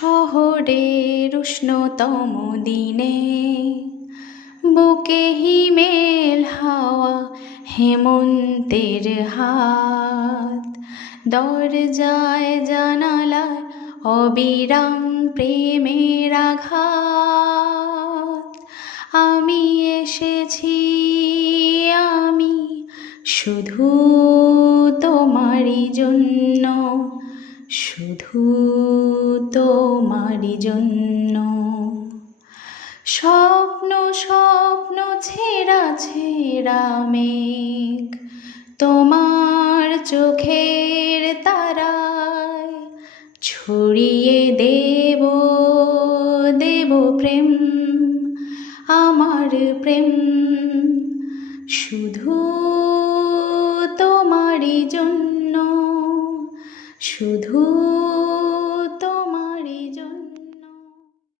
শহরের উষ্ণতম দিনে বুকে হিমেল হাওয়া, হেমন্তের হাত, দরজায় জানালায় অবিরাম প্রেমের আঘাত। আমি এসেছি, আমি শুধু তোমারই জন্য, শুধু তোমারই জন্য। স্বপ্ন স্বপ্ন ছেঁড়া ছেঁড়া মেঘ তোমার চোখের তারায় ছড়িয়ে দেব দেব প্রেম, আমার প্রেম, শুধু তোমারই জন্য, শুধু